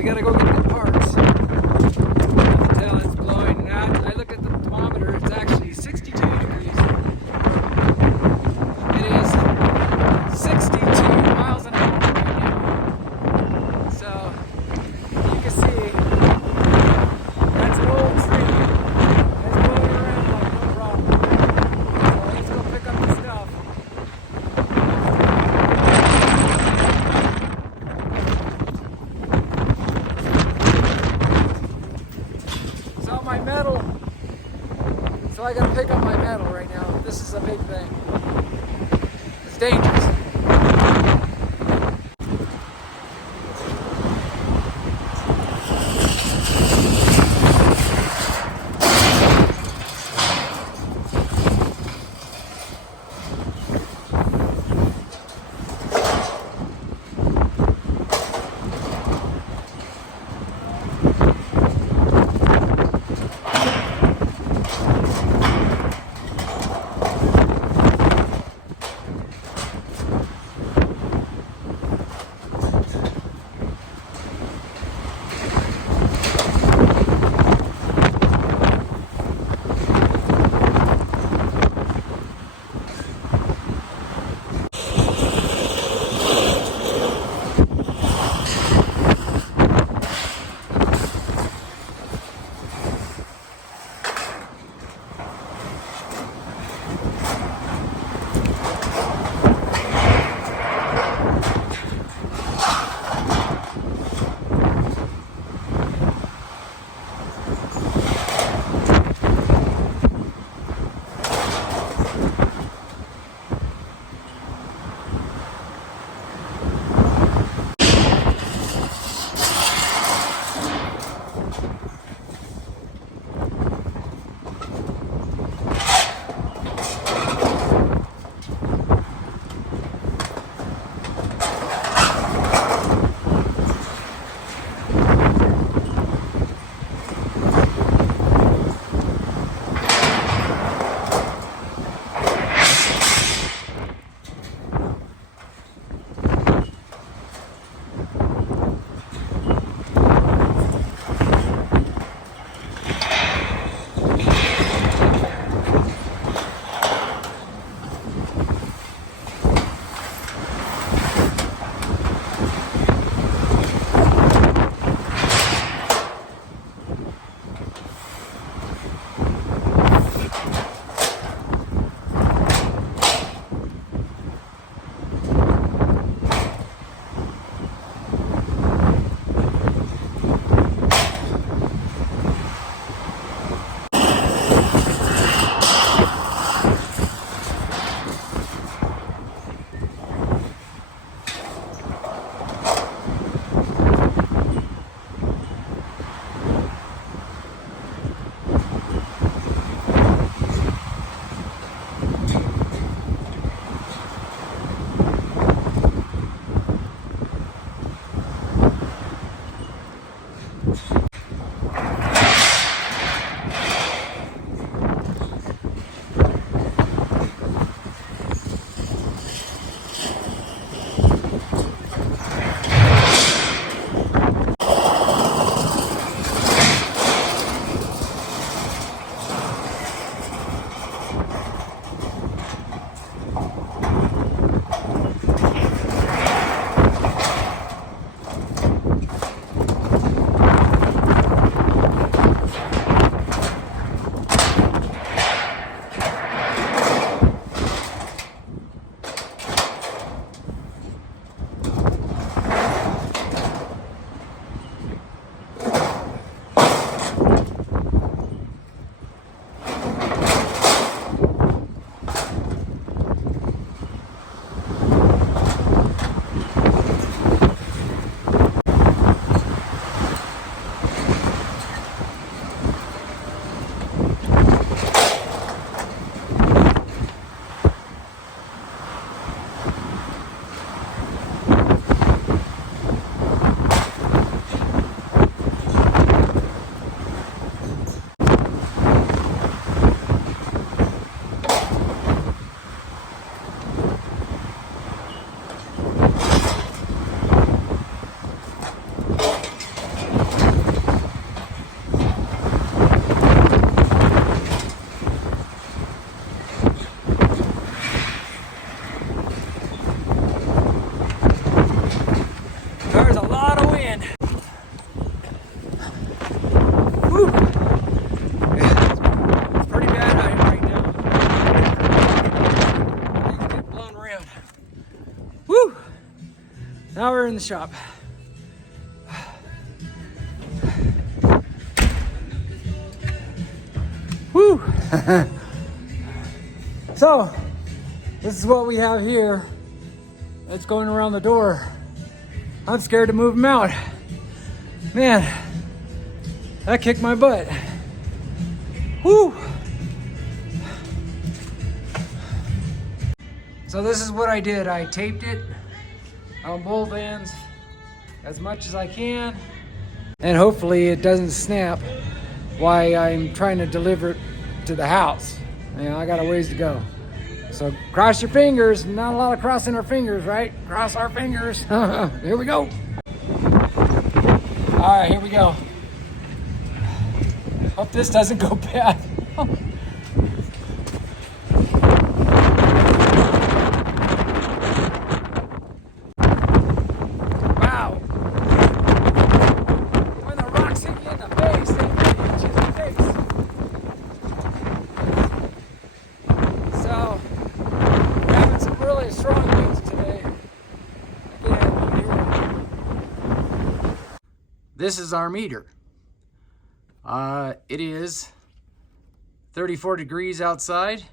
we gotta go get the parts. The tail is blowing. Now I look at the thermometer, it's actually 62 degrees. It is 62 miles an hour right now. So you can see that's an old tree. It's blowing around like no problem. So let's go pick up the stuff. So my metal. So I gotta pick up my metal right now. This is a big thing. It's dangerous. in the shop. Woo! So, this is what we have here. It's going around the door. I'm scared to move them out. Man, that kicked my butt. Woo! So this is what I did. I taped it on both ends as much as I can, and hopefully it doesn't snap while I'm trying to deliver it to the house. You know, I got a ways to go. So cross your fingers. Not a lot of crossing our fingers, right? Cross our fingers. Here we go. All right, here we go. Hope this doesn't go bad. Wow. When the rocks hit you in the face, they really hit you in the face. So, we're having some really strong winds today. Again, here. This is our meter. It is 34 degrees outside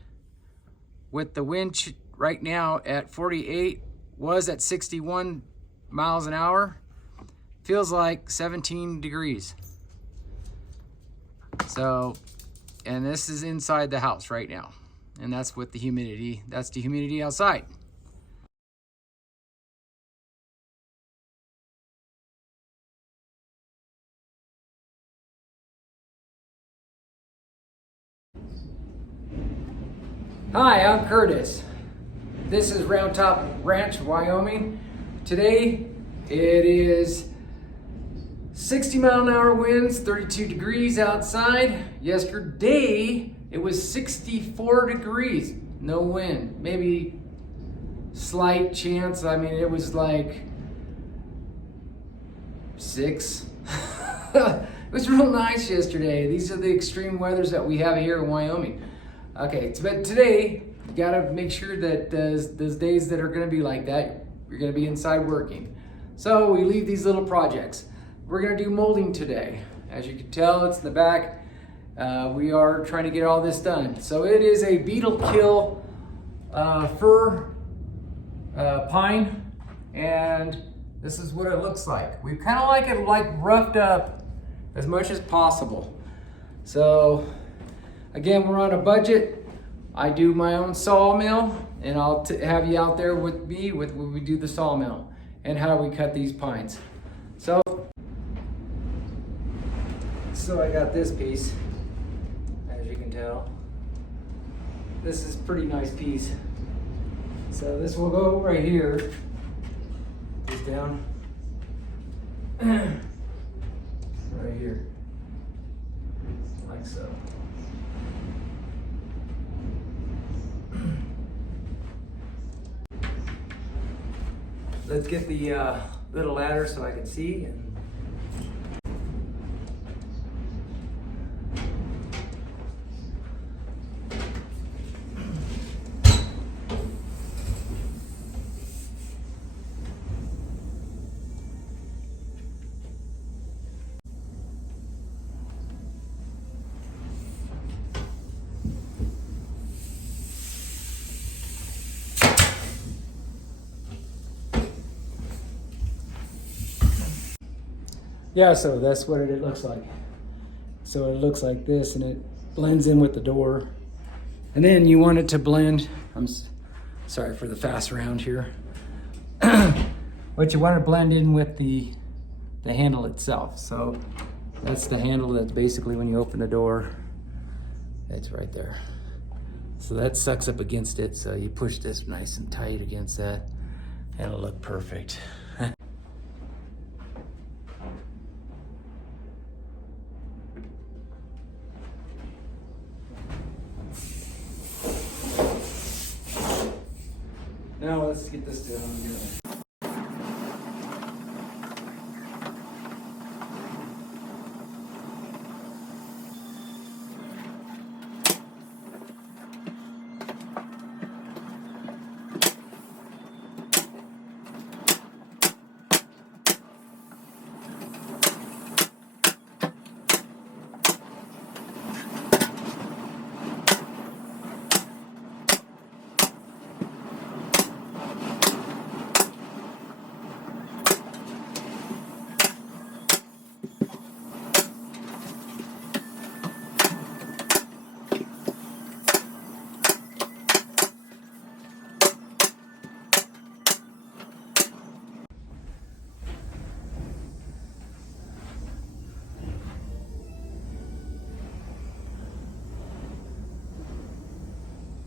with the wind right now at 48, was at 61 miles an hour. Feels like 17 degrees. So, and this is inside the house right now. And that's with the humidity. That's the humidity outside. Hi, I'm Curtis. This is Round Top Ranch, Wyoming. Today it is 60 mile an hour winds, 32 degrees outside. Yesterday it was 64 degrees, no wind, maybe slight chance. I mean, it was like 6. It was real nice yesterday. These are the extreme weathers that we have here in Wyoming. Okay, but today, you gotta make sure that those days that are gonna be like that, you're gonna be inside working. So we leave these little projects. We're gonna do molding today. As you can tell, it's in the back. We are trying to get all this done. So it is a beetle kill fir pine, and this is what it looks like. We kind of like it roughed up as much as possible. So, again, we're on a budget. I do my own sawmill, and I'll have you out there with me when we do the sawmill and how we cut these pines. So I got this piece, as you can tell. This is a pretty nice piece. So this will go right here, just down, right here, like so. Let's get the little ladder so I can see. Yeah, so that's what it looks like. So it looks like this, and it blends in with the door. And then you want it to blend, I'm sorry for the fast round here. But you want to blend in with the handle itself. So that's the handle that's basically when you open the door, it's right there. So that sucks up against it, so you push this nice and tight against that, and it'll look perfect. Now let's get this down together.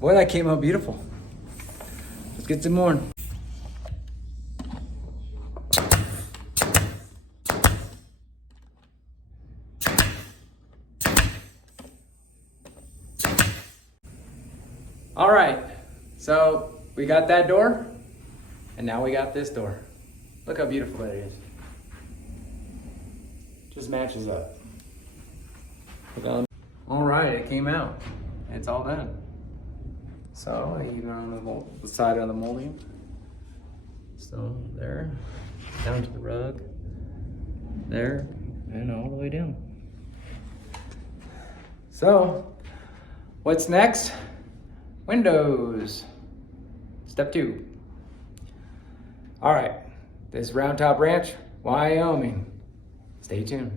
Boy, that came out beautiful. Let's get some more. All right, so we got that door, and now we got this door. Look how beautiful that is. Just matches up. All right, it came out. It's all done. So even on the side of the molding. So there, down to the rug, there, and all the way down. So, what's next? Windows. Step 2. All right, this Round Top Ranch, Wyoming. Stay tuned.